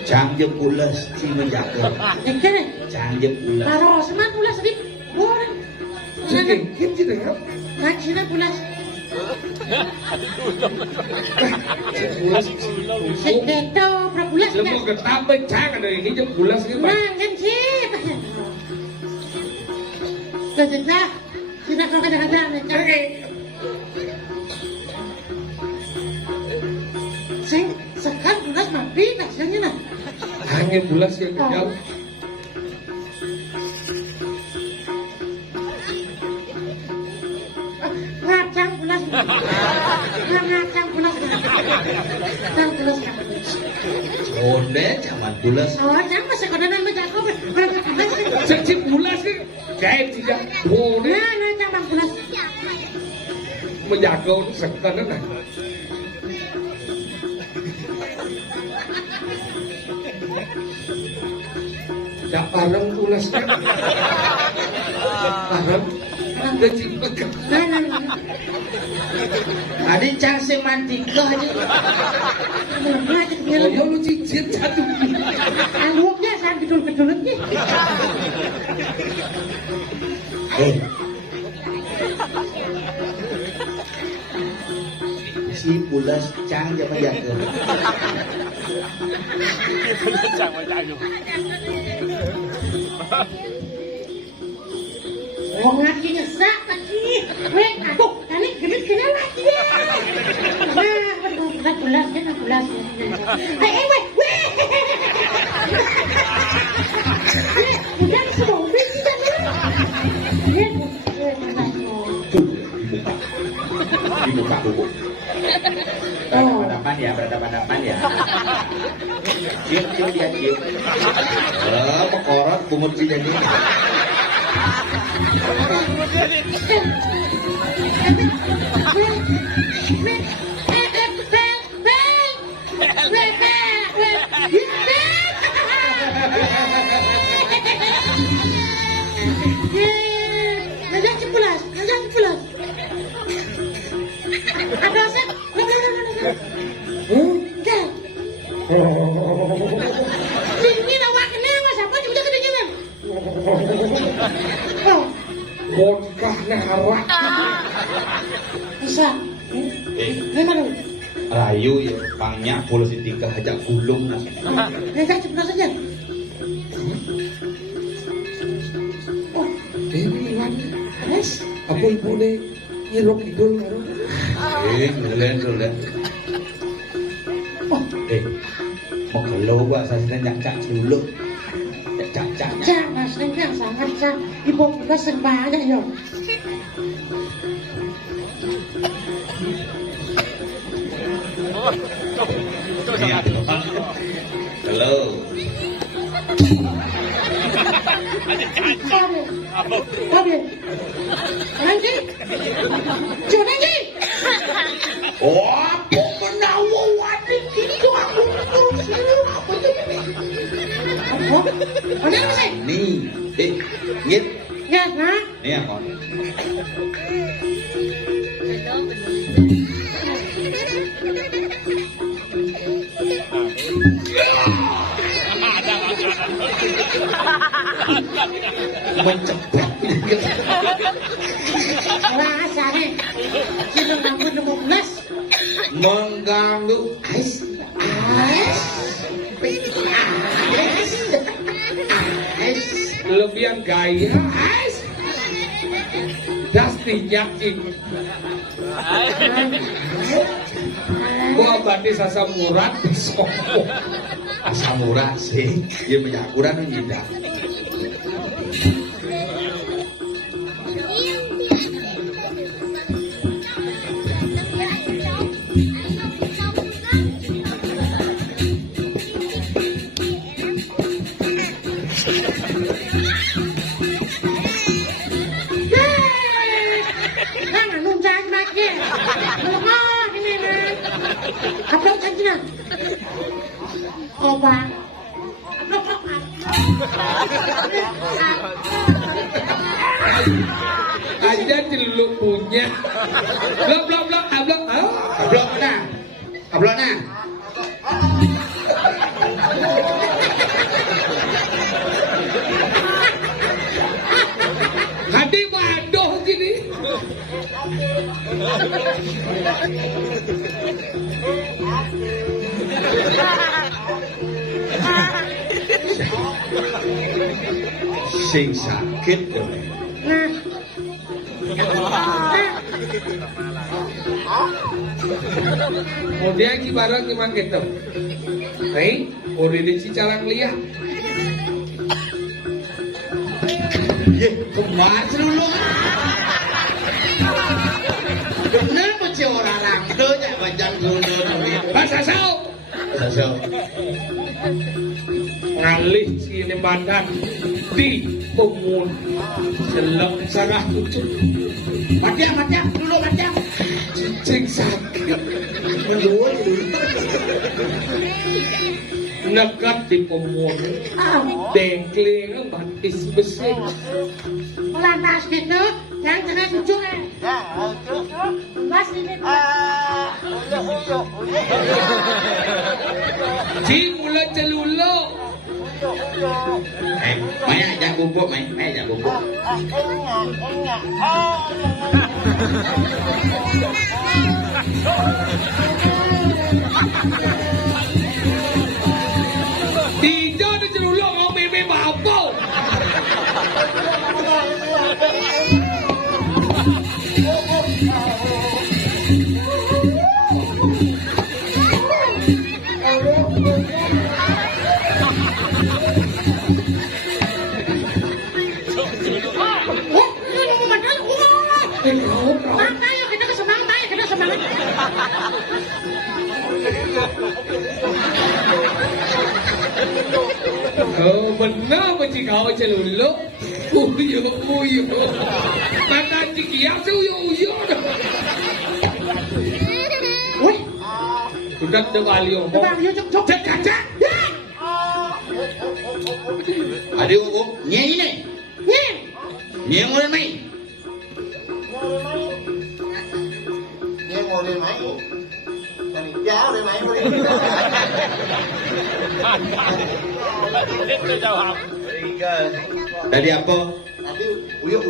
Chàng je pulas si menjaga. kene Chàng je pulas. karo seman pulas di boleh Jadi gitu deh. nak sila pulas Pulas. sedeto prapulas Semua ketap becang ada ini je pulas ni. nah kan sih sudah tidak kau kadang-kadang Sing sekat pulas mapi kasihnya nah Hanya pulas yang jauh. ngacang pulas ngacang pulas Onde zaman pulas. oh jangan masih kau dan macam kau Seci pulas ni gaib tidak boleh nah jangan pulas menjaga sekarang nak. Tak parang pulas kan? Parang. Ada cipta kan? nah Adi chàng se mantika aja. Oh, ya lu cicit satu. aluknya saya gedul-gedul ni Si pulas chàng je menjaga. oh ngaji nyesak lagi weh aduh ini genit kena lagi nah pulas weh udah semua tidak Dibuka dulu. Berhadapan ya. Cium dia cium. Pekorot bungut si jadi. Ngajak pulas. Ada asap. Enggak. Ini awak kenapa siapa juga kedengaran? Oh, Bongkah narak. bisa. Memang. Rayu ya, pangnya pulau si tingkah ajak gulung nasi. Ngajak pulas saja. Oh, Ini Iwan. yes. Apa ibu ni? Irok idul karo. Ngulen. Mau kalau gua saya nyakak dulu. Cak. Jangan senang sangat cak. Ibu kita sembahyang yo. Hello. Tabe. Nanti. Jangan nanti. Oh, pemenawa wadik itu aku. Oh, mana masih? Nih, ngit. Ya, nah. Nih aku. Mencepat. Wah, sare. Sino rambut 15. mengganggu ais Lebihan gaya Dusty nyaking Gua bati sasa murad sombong asam urat sih dia menyakuran tidak Jangan nunjang lagi. Lemah ini nih. Upload aja nah. Coba. Upload. Aja celuk punya Blok ablok nah Hadi waduh gini sing sakit dong Nah. Kemudian gimana gitu Nih udah di cicalang lihat ye kemana dulu bener macam orang rangdo ya macam dulu Bahasa sao Sasau ngalih sini badan di pemun selek sarah kucuk macam dulu macam cicing sakit nekat di pemun dengkling batis besi Melantas gitu. Jangan ujung ya. Mas ini. Ci mula celulo Maya jangan bubuk Maya jangan bubuk tidak ada celulo mau meme bapau benar macam kau celulo uyo kata cikiang tu uyo dah Wih, sudah debali omong coba yuk cok. cek kaca adik hukum nyanyi nih Nih. nyanyi mulai main tadi apa uyuk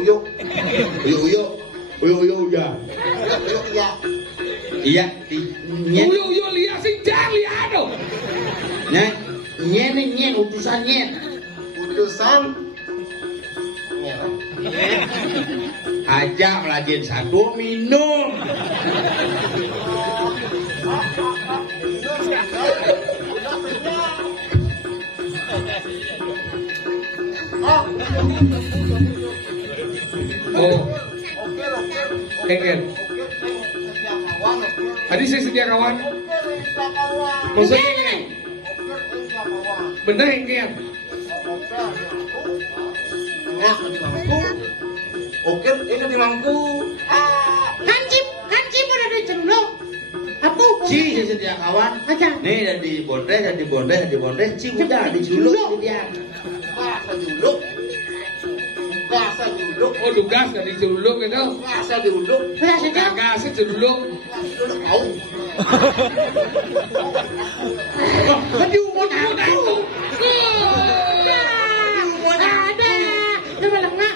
udah iya uyo lihat sing jar lihat dong nyen utusan aja melajin satu minum oh engel tadi saya sedia kawan maksudnya engel bener engel oke ini di mangku Kancip udah ada celuluk. Apa? si sedia kawan Aja. nih jadi bondres ci udah diculuk dia bahasa juluk oh tugas dari celuluk itu bahasa diuluk Udah saja. kakak celuluk tadi umur aku Ada. Coba lengah.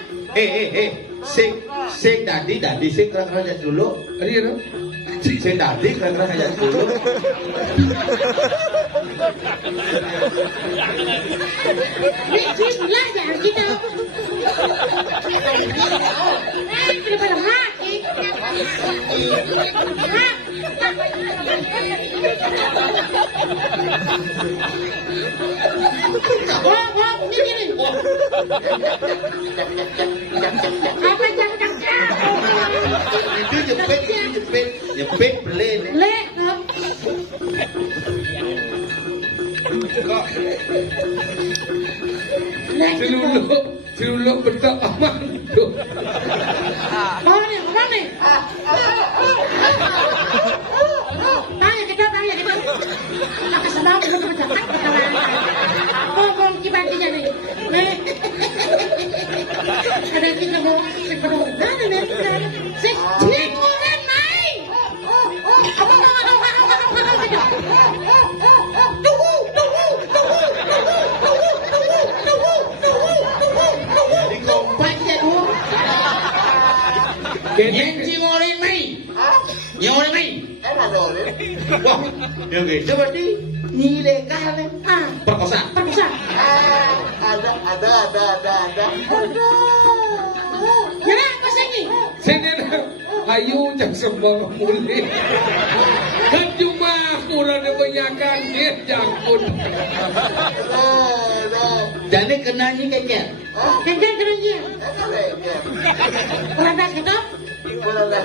sing tadi sing terang dulu tadi ya Saya tadi karena hanya 10. Bismillah jangan gitu. Daripada mati. Wah, ini. Apa jangan Itu jepit beli nih. lek no. Si Lulu betul aman tuh. Mana nih? Tanya kita. Maka sedang belum berjalan ketawa. Ngomong kibantinya nih. Nih. Ada kita mau mana nih? Cingguran naik. Apa Di kompak ya dulu. Yang cingolin nih. Cingolin nih. Wah, yang gitu berarti ilegal nih. Perkosa. Ada. Kira apa sih? Sini ayo jangan sembang mulai. Kan cuma kurang kebanyakan dia jangkut. Jadi kenanya keket. Kencan kerja. Lantas kita.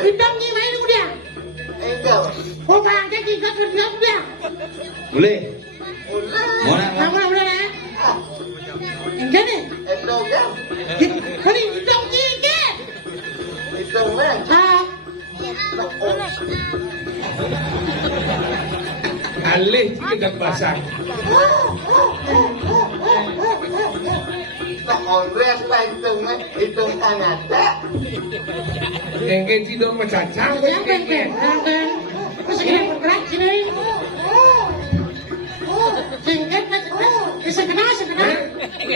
Hitam ni main udah. Oh, bangga kita kerja udah. Boleh. Mau nak? Kamu udah lah. Kencan ni. Kali hitam ni kan. Ah. Alih kita basah. Engke tidur macacang. Yang pengen. Terus kita bergerak sini. Singkat. Sekenal.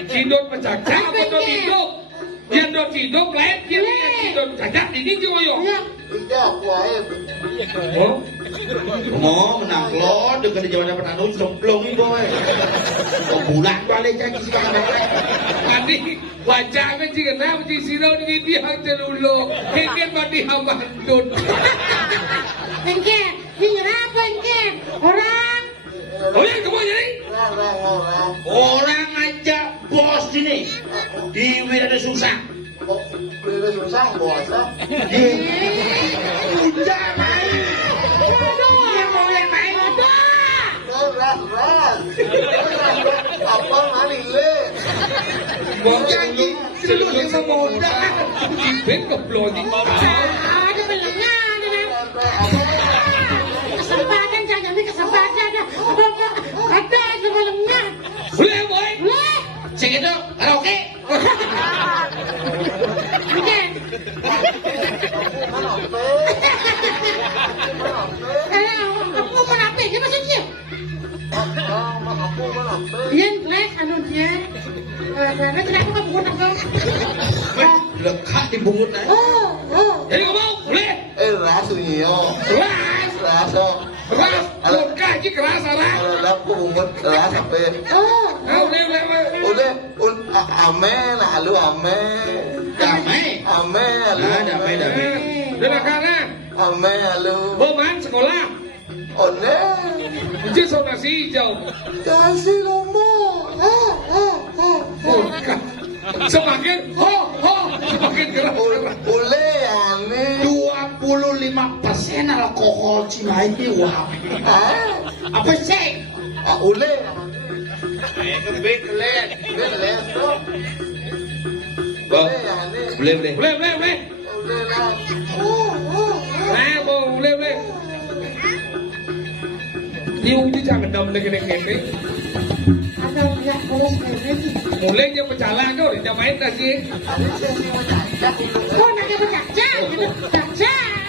Tidur macacang atau tidur? Yang do tidur lain dia tidur macacang ini joyo. Ya. Oh, Mau menang lo dengan di Jawa Barat anu semplung ini boy. Oh bulan balik lagi sih bakal balik. tadi wajahnya jika nama di sirau di dia celulu. Engke mati hamandun. Engken, ini apa engken? Orang. Oh ya kamu jadi? Orang aja bos ini. Di ada susah. Udah main. Dia mau yang main. Mau jadi celulu sama muda. Ibet keblon di. Ada belengah ada. Kesempatan jangan ini kesempatan ada. Ada belengah. Boleh boy. Boleh. Sing itu karaoke. Engken. Aku mau apa? Dia maksudnya? Yang kelas anu dia. Karena tidak aku kabur aku. Lekat di bungut aja. Jadi kamu boleh. Ras, lokah aja keras arah. Ah, boleh. Damai. Dari kanan. Beban sekolah. Itu sonasi hijau. Bukan. Semakin semakin keras. 25% alkohol Cina ini wah. Apa sih? Boleh. Nah, boleh. Yêu chứ chẳng cần đầm lên cái này cái Ada enggak boleh lagi. mulainya berjalan kau di jamain tadi. Kau nak bercakap, bercakap.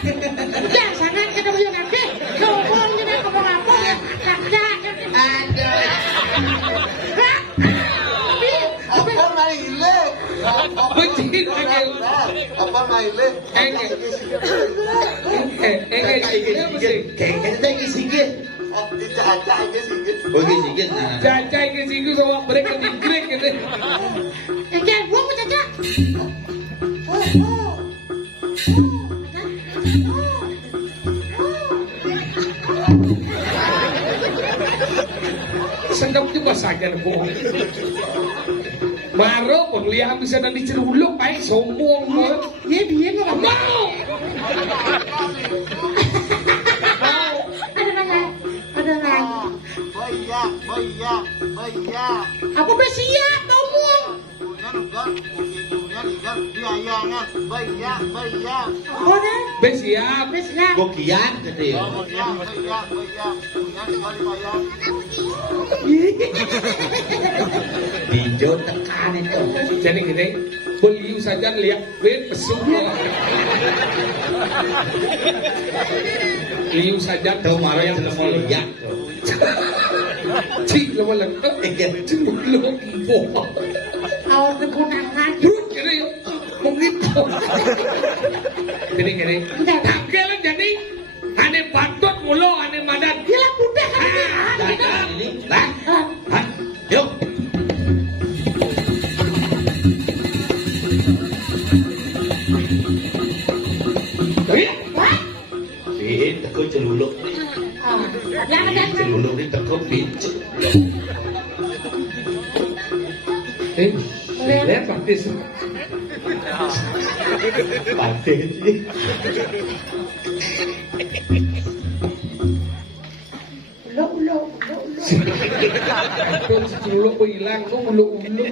Jangan sangat kita punya nanti. Ngomong kita ngomong apa ya? Cakap. Begini lagi. Kayaknya iki sikit. Dijajah iki sikit. Oh iki sikit. Nah. Cacai ke siku sama mereka di grek gitu. Caca, buang ke Caca. Sedap juga saja ko. Maro pun lihat bisa nanti ceruluk baik sombong mo. Dia mau kamu. Mau. Ada lagi. Ada lagi. Bayya. Aku bersiap mau buang. Biayangan. Bayya. Apa nih? Bersiap. Bersiap. Gokian gitu ya. Bayya. Hijau tekan itu. Jadi gini, beliau saja lihat, pesuk. Liu saja Tahu marah yang belum mau lihat. Cik lama lagi. Ceruluk ibu. Kau menggunakan. Brut gini, mungkin. Jadi gini, tak kira jadi. Ane patut mulu, ane madan. Gila budak kan. Datang ini, lah. Hah? Yuk. Wah. Bin, tekuk celuluk. Jangan jangan. Celuluk ini tekuk bin. Lihat praktis. Pate sih. Ulo. Ceruluk pun hilang, kok ulu-ulu.